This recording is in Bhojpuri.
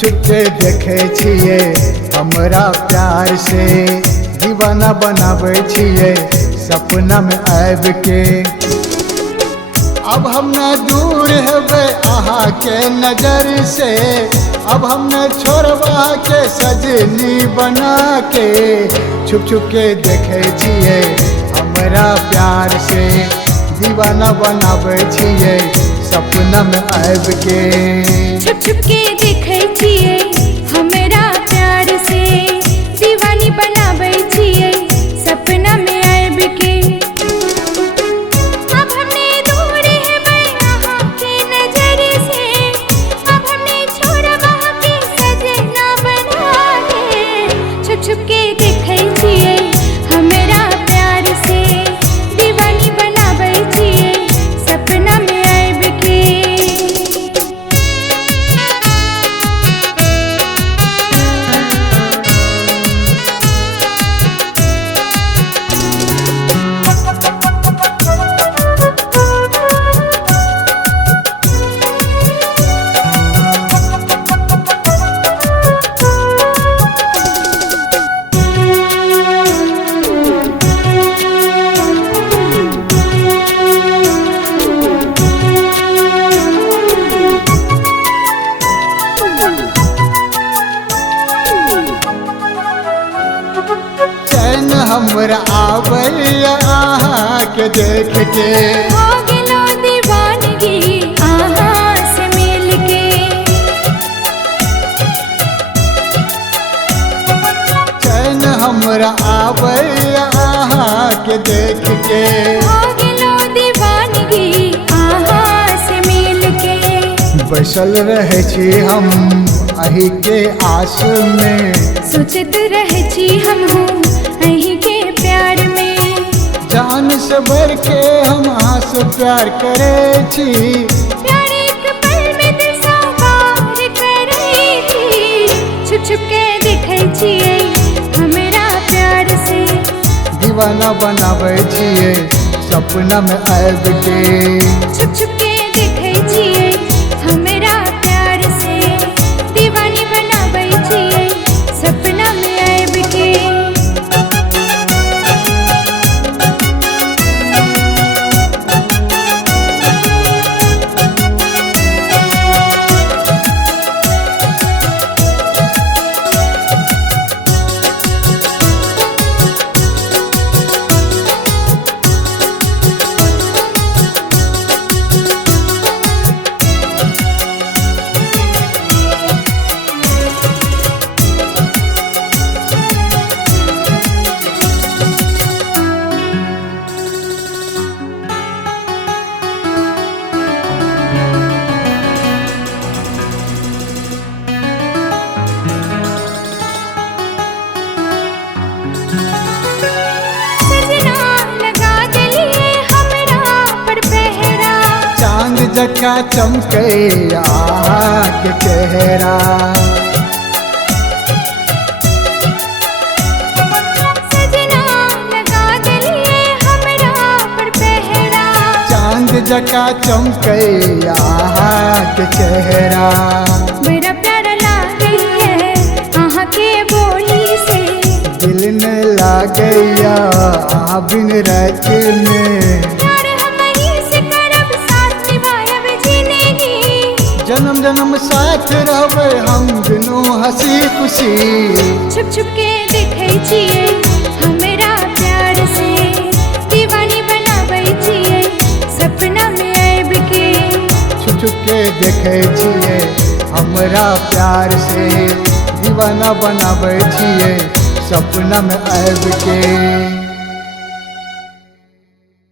छुप के देखे छिए हमरा प्यार से, दीवाना बनावे छिए सपना में आब के। अब हम न दूर हेबै अहाँ के नजर से, अब हम न छोड़बा के सजनी बना के। छुप छुप के देखे छिए हमरा प्यार से, दीवाना बनावे छिए सपना में आब के। छुप छुप के देखे छिए हमरा प्यार से, दीवानी बनावे छिए सपना में आब के। अब हमने दूर हेबै अहाँ के नजर से, अब हमने छोड़बा के सजना बना के। छुप छुप के देखे छिए हमरा प्यार से, दीवानी बनावे छिए सपना में आब के। चैन हमरा आबैया अहाँ के देख के, हो गेलो दीवानगी अहाँ से मिल के। चैन हमरा आबैया अहाँ के देख के। हो गेलो दीवानगी अहाँ से मिल के। बैसल रहे छी हम अही के आस में, सोचत रहे छी हमहू अहीं के प्यार में। जान से बढ़ के हम अहाँ से प्यार करे छी। प्यार एक पल में दिल साकार करे छी। छुप छुप के देखे छिए हमरा प्यार से, दीवाना बनावे छिए सपना में आब के। छुप छुप के देखे छिए हमरा प्यार से, दीवानी बनावे छिए सपना में आब के। जका चमके अहाँ के चेहरा, सजना लगा दिलिए हमरा पर पहरा। चांद जका चमके अहाँ के चेहरा। बड़ा प्यारा लागैए अहाँ के बोली से, दिल न लागैया अहाँ बिन रात में। जन्म जन्म साथ रहबै हम दुनू हंसी खुशी। छुप छुप के देखे छिए हमरा प्यार से, दीवानी बनावे छिए सपना में आब के। छुप छुप के देखे छिए हमरा प्यार से, दीवाना बनावे छिए सपना में आब के।